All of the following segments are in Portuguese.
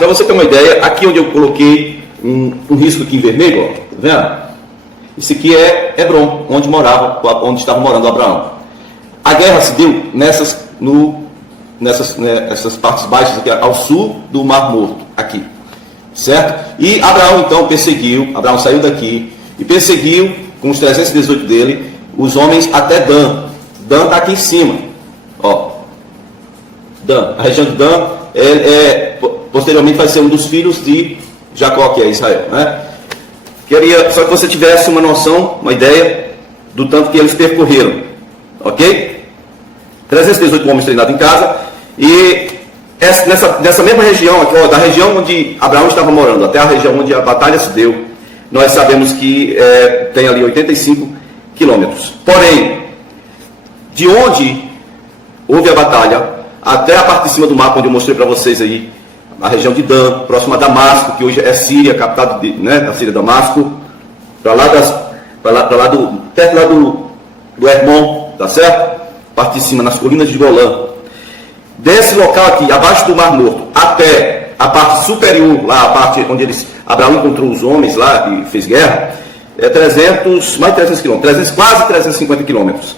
para você ter uma ideia, aqui onde eu coloquei um risco aqui em vermelho, ó, tá vendo? Isso aqui é Hebron, onde estava morando Abraão. A guerra se deu nessas partes baixas aqui, ao sul do Mar Morto, aqui, certo? E Abraão então perseguiu, Abraão saiu daqui e perseguiu com os 318 dele os homens até Dan. Dan está aqui em cima, ó. Dan, a região de Dan posteriormente vai ser um dos filhos de Jacó, que é Israel, né? Queria só que você tivesse uma noção, uma ideia do tanto que eles percorreram, ok? 318 homens treinados em casa, e nessa mesma região aqui, ó, da região onde Abraão estava morando até a região onde a batalha se deu, nós sabemos que tem ali 85 quilômetros. Porém, de onde houve a batalha até a parte de cima do mapa, onde eu mostrei para vocês aí, a região de Dan, próxima a Damasco, que hoje é Síria, capital da Síria, Damasco, perto lá do Hermon, tá certo? Parte de cima, nas colinas de Golã. Desse local aqui, abaixo do Mar Morto, até a parte superior, lá a parte onde Abraão encontrou os homens lá e fez guerra, mais de 300 quilômetros, quase 350 quilômetros.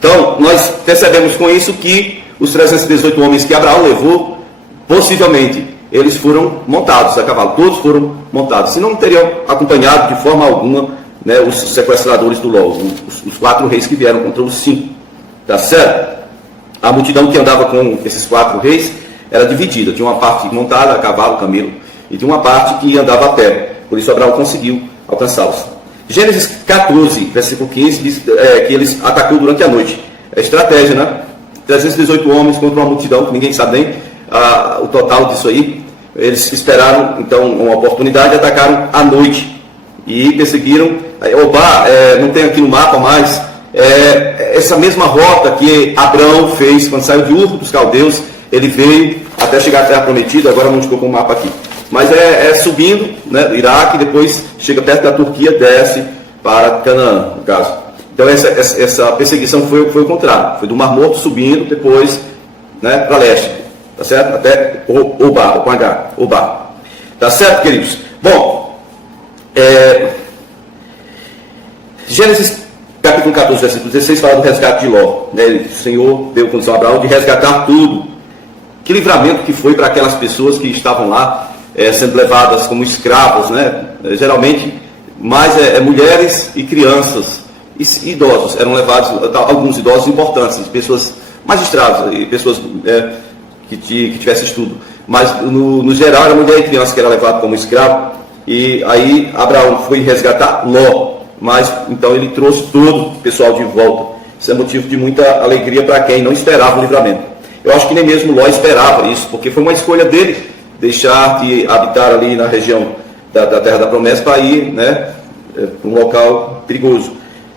Então, nós percebemos com isso que os 318 homens que Abraão levou, possivelmente, eles foram montados a cavalo, todos foram montados. Se não teriam acompanhado de forma alguma, né, os sequestradores do Ló, os 4 reis que vieram contra os 5. Tá certo? A multidão que andava com esses 4 reis era dividida. Tinha uma parte montada a cavalo, camelo, e tinha uma parte que andava a pé. Por isso Abraão conseguiu alcançá-los. Gênesis 14, versículo 15, diz que eles atacou durante a noite. É estratégia, né? 318 homens contra uma multidão, que ninguém sabe nem o total disso aí. Eles esperaram, então, uma oportunidade e atacaram à noite. E perseguiram. Não tem aqui no mapa mais. Essa mesma rota que Abraão fez quando saiu de Ur dos Caldeus. Ele veio até chegar à Terra Prometida. Agora não ficou com o mapa aqui. Mas subindo, né, do Iraque, depois chega perto da Turquia, desce para Canaã, no caso. Então essa perseguição foi o contrário. Foi do Mar Morto subindo, depois, né, para leste. Tá certo? Até Obá, com H. Obá. Tá certo, queridos? Bom, Gênesis capítulo 14, versículo 16 fala do resgate de Ló. Né? O Senhor deu condição a Abraão de resgatar tudo. Que livramento que foi para aquelas pessoas que estavam lá sendo levadas como escravos, né? Geralmente mais mulheres e crianças e idosos eram levados, alguns idosos importantes, pessoas magistrados e pessoas que tivessem estudo, mas no geral era mulher e criança que era levado como escravo. E aí Abraão foi resgatar Ló, mas então ele trouxe todo o pessoal de volta. Isso é motivo de muita alegria para quem não esperava o livramento. Eu acho que nem mesmo Ló esperava isso, porque foi uma escolha dele deixar de habitar ali na região da Terra da Promessa para ir, né, para um local perigoso.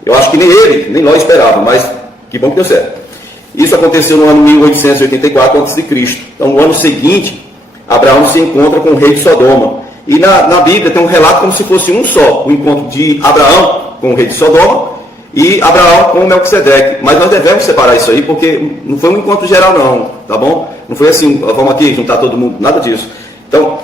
Eu acho que nem ele, nem Ló esperava, mas que bom que deu certo. Isso aconteceu no ano 1884 a.C. Então, no ano seguinte, Abraão se encontra com o rei de Sodoma. E na Bíblia tem um relato como se fosse um só, o encontro de Abraão com o rei de Sodoma e Abraão com Melquisedeque. Mas nós devemos separar isso aí, porque não foi um encontro geral não, tá bom? Não foi assim, vamos aqui juntar todo mundo, nada disso. Então,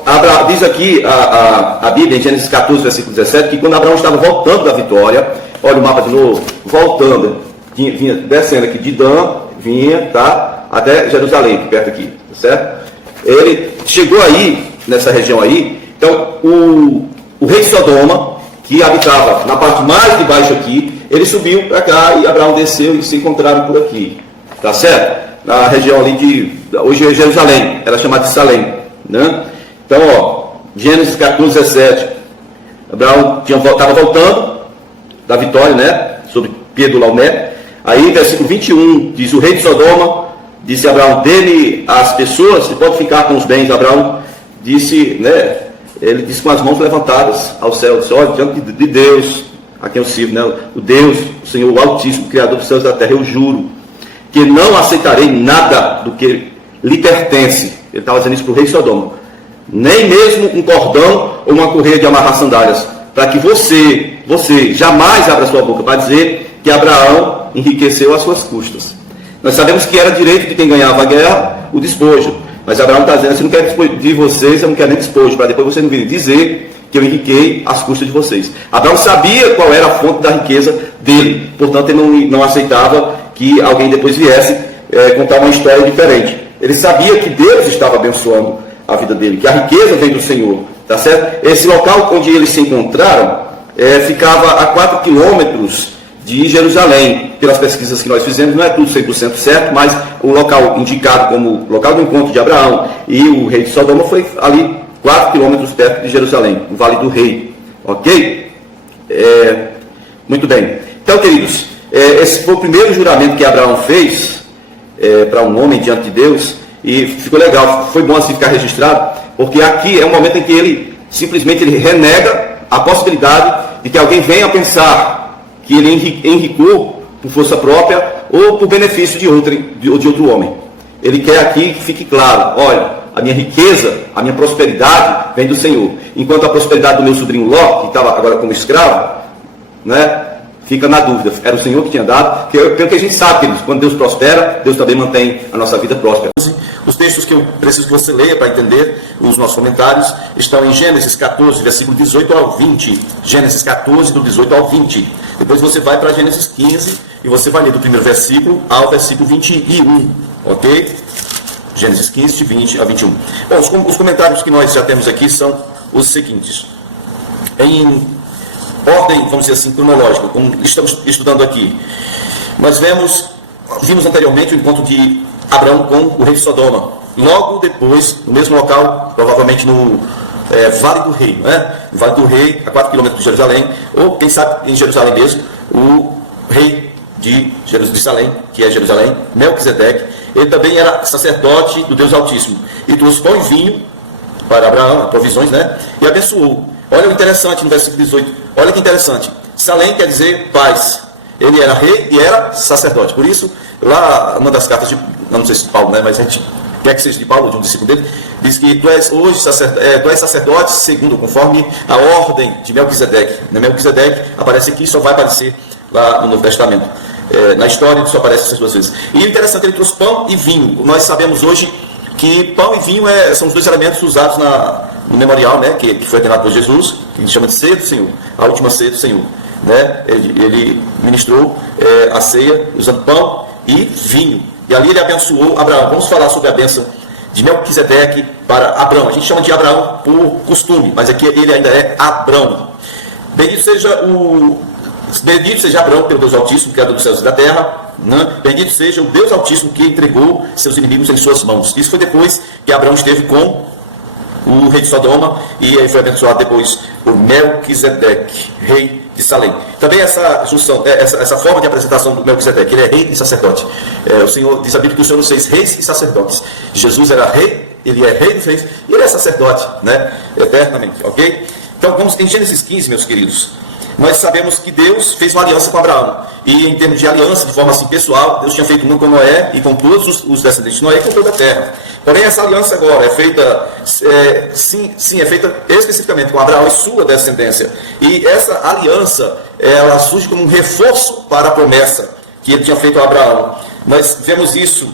diz aqui a Bíblia, em Gênesis 14, versículo 17, que quando Abraão estava voltando da vitória, olha o mapa de novo, voltando, vinha descendo aqui de Dan, vinha, tá, até Jerusalém, perto aqui, tá certo? Ele chegou aí, nessa região aí. Então, o rei de Sodoma, que habitava na parte mais de baixo aqui, ele subiu para cá e Abraão desceu e se encontraram por aqui, tá certo? Na região ali hoje é Jerusalém, era chamada de Salém, né? Então, ó, Gênesis 14, 17, Abraão estava voltando da vitória, né, sobre Pedulaomé. Aí, versículo 21, diz: o rei de Sodoma disse a Abraão: dê-me as pessoas, você pode ficar com os bens. Abraão disse, né, ele disse com as mãos levantadas ao céu, disse: olha, diante de Deus, a quem eu sirvo, né, o Deus, o Senhor, o Altíssimo, Criador dos céus e da terra, eu juro que não aceitarei nada do que lhe pertence. Ele estava dizendo isso para o rei de Sodoma. Nem mesmo um cordão ou uma correia de amarrar sandálias, para que você jamais abra sua boca para dizer que Abraão enriqueceu às suas custas. Nós sabemos que era direito de quem ganhava a guerra o despojo. Mas Abraão está dizendo, se eu não quero de vocês, eu não quero nem despojo, para depois vocês não virem dizer que eu enriquei às custas de vocês. Abraão sabia qual era a fonte da riqueza dele, portanto ele não aceitava que alguém depois viesse contar uma história diferente. Ele sabia que Deus estava abençoando a vida dele, que a riqueza vem do Senhor, tá certo? Esse local onde eles se encontraram ficava a 4 quilômetros de Jerusalém. Pelas pesquisas que nós fizemos, não é tudo 100% certo, mas o local indicado como local do encontro de Abraão e o rei de Sodoma foi ali 4 quilômetros perto de Jerusalém, no Vale do Rei, ok? Muito bem. Então, queridos, esse foi o primeiro juramento que Abraão fez para um homem diante de Deus, e ficou legal, foi bom assim ficar registrado, porque aqui é um momento em que ele simplesmente renega a possibilidade de que alguém venha pensar que ele enricou por força própria ou por benefício de outro homem. Ele quer aqui que fique claro, olha, a minha riqueza, a minha prosperidade vem do Senhor, enquanto a prosperidade do meu sobrinho Ló, que estava agora como escravo, né, fica na dúvida, era o Senhor que tinha dado, pelo que a gente sabe, queridos, quando Deus prospera, Deus também mantém a nossa vida próspera. Os textos que eu preciso que você leia para entender os nossos comentários estão em Gênesis 14, versículo 18 ao 20. Gênesis 14, do 18 ao 20. Depois você vai para Gênesis 15 e você vai ler do primeiro versículo ao versículo 21, ok? Gênesis 15, de 20 a 21. Bom, os comentários que nós já temos aqui são os seguintes. Em ordem, vamos dizer assim, cronológica, como estamos estudando aqui, nós vimos anteriormente o encontro de Abraão com o rei de Sodoma. Logo depois, no mesmo local, provavelmente no Vale do Rei, né? No Vale do Rei, a 4 quilômetros de Jerusalém, ou quem sabe em Jerusalém mesmo, o rei de Jerusalém, que é Jerusalém, Melquisedeque, ele também era sacerdote do Deus Altíssimo, e trouxe pão e vinho para Abraão, provisões, né? E abençoou. Olha o interessante no versículo 18, olha que interessante, Salém quer dizer paz. Ele era rei e era sacerdote. Por isso, lá, uma das cartas de, não sei se de Paulo, né, mas a gente quer que seja de Paulo, de um discípulo dele, diz que tu és hoje sacerdote segundo, conforme a ordem de Melquisedeque. Melquisedeque aparece aqui, só vai aparecer lá no Novo Testamento. Na história só aparece essas duas vezes. E o interessante, ele trouxe pão e vinho. Nós sabemos hoje que pão e vinho são os dois elementos usados no memorial, né, que foi ordenado por Jesus, que a gente chama de ceia do Senhor, a última ceia do Senhor. Né? Ele ministrou a ceia usando pão e vinho. E ali ele abençoou Abraão. Vamos falar sobre a bênção de Melquisedeque para Abraão. A gente chama de Abraão por costume, mas aqui ele ainda é Abrão. Bendito seja Abraão pelo Deus Altíssimo, Criador dos céus e da terra. Né? Bendito seja o Deus Altíssimo que entregou seus inimigos em suas mãos. Isso foi depois que Abraão esteve com o rei de Sodoma, e aí foi abençoado depois por Melquisedeque, rei de Salém. Também essa junção, essa forma de apresentação do Melquisedeque, ele é rei e sacerdote. O Senhor diz a Bíblia que o Senhor nos fez reis e sacerdotes. Jesus era rei, ele é rei dos reis, e ele é sacerdote, né? Eternamente, ok? Então vamos em Gênesis 15, meus queridos. Nós sabemos que Deus fez uma aliança com Abraão. E em termos de aliança, de forma assim pessoal, Deus tinha feito uma com Noé e com todos os descendentes de Noé e com toda a terra. Porém, essa aliança agora é feita, é feita especificamente com Abraão e sua descendência. E essa aliança, ela surge como um reforço para a promessa que ele tinha feito a Abraão. Nós vemos isso,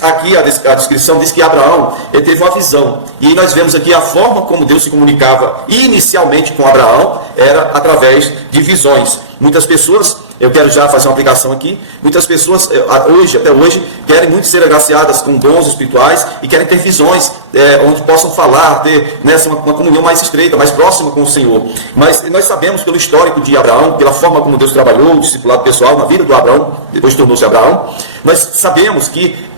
aqui a descrição diz que Abraão ele teve uma visão. E nós vemos aqui a forma como Deus se comunicava inicialmente com Abraão, era através de visões. Muitas pessoas, eu quero já fazer uma aplicação aqui, muitas pessoas até hoje, querem muito ser agraciadas com dons espirituais e querem ter visões onde possam falar, ter uma comunhão mais estreita, mais próxima com o Senhor. Mas nós sabemos pelo histórico de Abraão, pela forma como Deus trabalhou, o discipulado pessoal na vida do Abraão, depois tornou-se Abraão, nós sabemos que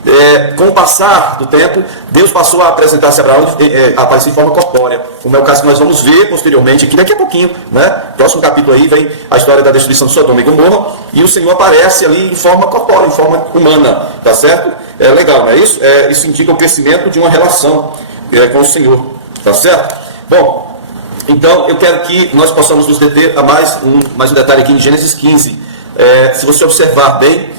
com o passar do tempo, Deus passou a apresentar-se a Abraão, aparecer em forma corpórea, como é o caso que nós vamos ver posteriormente, aqui daqui a pouquinho, né? Próximo capítulo aí vem a história da destruição de Sodoma e Gomorra, e o Senhor aparece ali em forma corpórea, em forma humana, tá certo? É legal, não é isso? Isso indica o crescimento de uma relação com o Senhor, tá certo? Bom, então eu quero que nós possamos nos deter a mais um detalhe aqui em Gênesis 15. Se você observar bem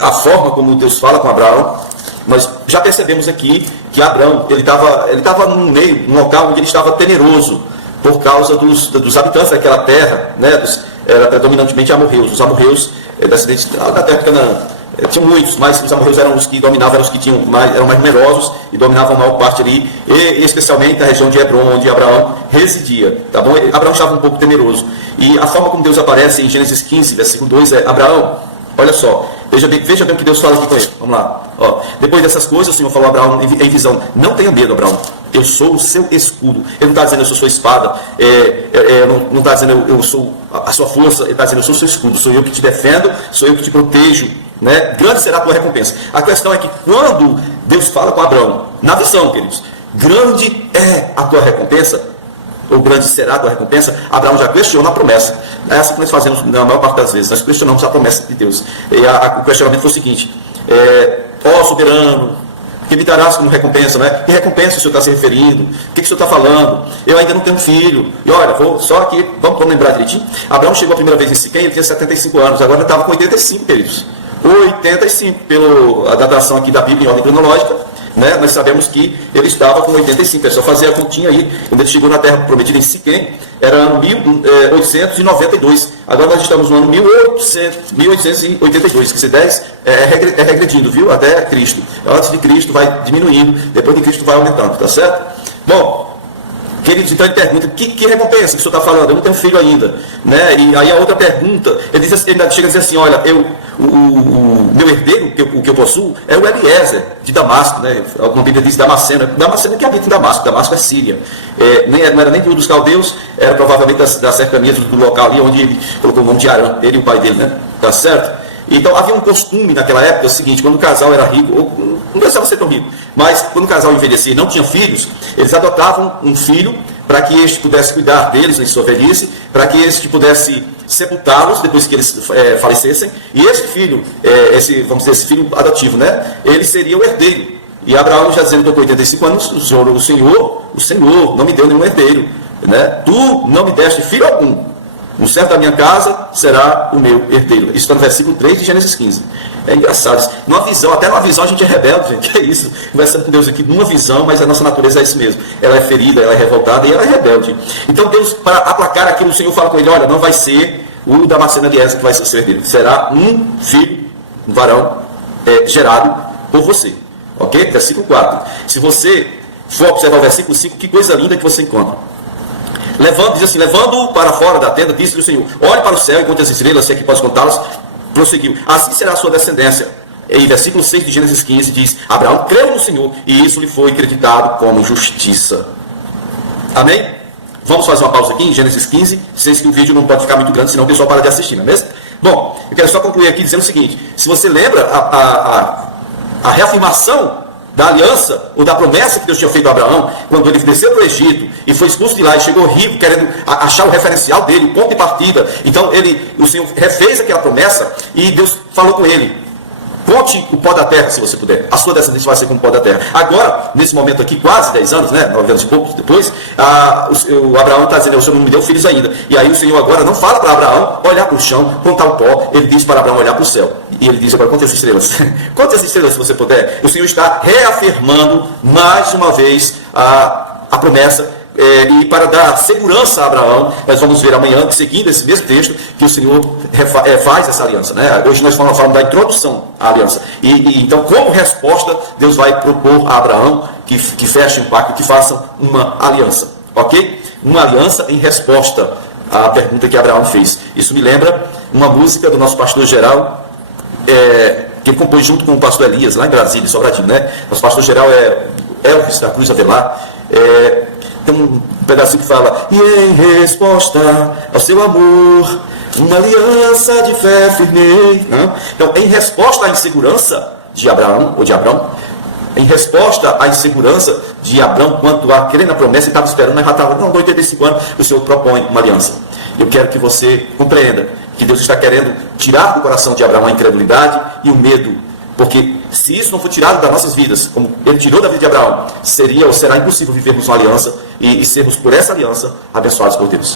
a forma como Deus fala com Abraão, nós já percebemos aqui que Abraão ele estava num local onde ele estava temeroso por causa dos habitantes daquela terra, né? Era predominantemente amorreus, os amorreus descendentes da terra de Canaã, Tinham muitos, mas os amorreus eram os que dominavam, eram os que eram mais numerosos e dominavam a maior parte ali, e especialmente a região de Hebron, onde Abraão residia. Tá bom? Abraão estava um pouco temeroso. E a forma como Deus aparece em Gênesis 15, versículo 2 é: Abraão, olha só, veja bem o que Deus fala aqui com ele. Vamos lá. Ó, depois dessas coisas, o Senhor falou a Abraão em visão: não tenha medo, Abraão, eu sou o seu escudo. Ele não está dizendo eu sou sua espada, não está dizendo eu sou a sua força, ele está dizendo eu sou o seu escudo, sou eu que te defendo, sou eu que te protejo. Né? Grande será a tua recompensa. A questão é que quando Deus fala com Abraão, na visão, queridos, grande é a tua recompensa, ou grande será a tua recompensa, Abraão já questiona a promessa. É assim que nós fazemos na maior parte das vezes, nós questionamos a promessa de Deus. E o questionamento foi o seguinte: ó soberano, que me darás como recompensa, né? Que recompensa o Senhor está se referindo? O que o Senhor está falando? Eu ainda não tenho filho. E olha, só aqui, vamos lembrar direitinho. Abraão chegou a primeira vez em Siquém, ele tinha 75 anos, agora ele estava com 85, queridos. 85, pela datação aqui da Bíblia em ordem cronológica, né? Nós sabemos que ele estava com 85, é só fazer a continha aí. Quando ele chegou na terra prometida em Siquém, era ano 1892, agora nós estamos no ano 1882, que se 10 é regredindo, viu? Até Cristo. Antes de Cristo vai diminuindo, depois de Cristo vai aumentando, tá certo? Bom, queridos, então ele pergunta: que recompensa que o senhor está falando? Eu não tenho filho ainda, né? E aí a outra pergunta, ele chega a dizer assim: olha, o meu herdeiro, o que eu possuo, é o Eliezer de Damasco, né? Alguma Bíblia diz Damasceno que habita em Damasco. Damasco é Síria, não era nem dos caldeus, era provavelmente das cercanias do local ali onde ele colocou o nome de Arã, ele e o pai dele, né? Tá certo? Então havia um costume naquela época, o seguinte: quando o casal era rico, ou não precisava ser tão rico, mas quando o casal envelhecia e não tinha filhos, eles adotavam um filho para que este pudesse cuidar deles em sua velhice, para que este pudesse sepultá-los depois que eles falecessem, e esse filho, vamos dizer, esse filho adotivo, né, ele seria o herdeiro. E Abraão já dizendo: estou com 85 anos, o Senhor não me deu nenhum herdeiro, né? Tu não me deste filho algum. O certo da minha casa será o meu herdeiro. Isso está no versículo 3 de Gênesis 15. É engraçado isso. Até numa visão a gente é rebelde, gente. Que é isso? Conversando com Deus aqui numa visão, mas a nossa natureza é isso mesmo. Ela é ferida, ela é revoltada e ela é rebelde. Então Deus, para aplacar aquilo, o Senhor fala com ele: olha, não vai ser o Damasceno Eliezer que vai ser o seu herdeiro. Será um filho, um varão, gerado por você. Ok? Versículo 4. Se você for observar o versículo 5, que coisa linda que você encontra. Diz assim: levando-o para fora da tenda, disse-lhe o Senhor: olhe para o céu e conte as estrelas, se é que pode contá-las. Prosseguiu: assim será a sua descendência. Em versículo 6 de Gênesis 15 diz: Abraão creu no Senhor e isso lhe foi acreditado como justiça. Amém? Vamos fazer uma pausa aqui em Gênesis 15, sei que o vídeo não pode ficar muito grande, senão o pessoal para de assistir, não é mesmo? Bom, eu quero só concluir aqui dizendo o seguinte: se você lembra a reafirmação da aliança, ou da promessa que Deus tinha feito a Abraão, quando ele desceu para o Egito e foi expulso de lá e chegou rico, querendo achar o referencial dele, o ponto de partida. Então o Senhor refez aquela promessa e Deus falou com ele: conte o pó da terra, se você puder. A sua descendência vai ser como o pó da terra. Agora, nesse momento aqui, quase 10 anos, né, 9 anos e poucos depois, o Abraão está dizendo: o Senhor não me deu filhos ainda. E aí o Senhor agora não fala para Abraão olhar para o chão, contar o pó. Ele diz para Abraão olhar para o céu. E ele diz: agora conte as estrelas. Conte as estrelas, se você puder. O Senhor está reafirmando mais uma vez a promessa. E para dar segurança a Abraão, nós vamos ver amanhã, seguindo esse mesmo texto, que o Senhor faz essa aliança, né? Hoje nós falamos da introdução à aliança. Então, como resposta, Deus vai propor a Abraão que feche um pacto, que façam uma aliança, ok? Uma aliança em resposta à pergunta que Abraão fez. Isso me lembra uma música do nosso pastor geral, que ele compôs junto com o pastor Elias, lá em Brasília, Sobradinho, né? Nosso pastor geral é Elvis da Cruz Avelar. Tem um pedacinho que fala: e em resposta ao seu amor, uma aliança de fé firmei. Então, em resposta à insegurança de Abraão, em resposta à insegurança de Abraão quanto a crer na promessa, ele estava esperando, mas já estava com 85 anos, o Senhor propõe uma aliança. Eu quero que você compreenda que Deus está querendo tirar do coração de Abraão a incredulidade e o medo. Porque se isso não for tirado das nossas vidas, como ele tirou da vida de Abraão, seria ou será impossível vivermos uma aliança e sermos por essa aliança abençoados por Deus.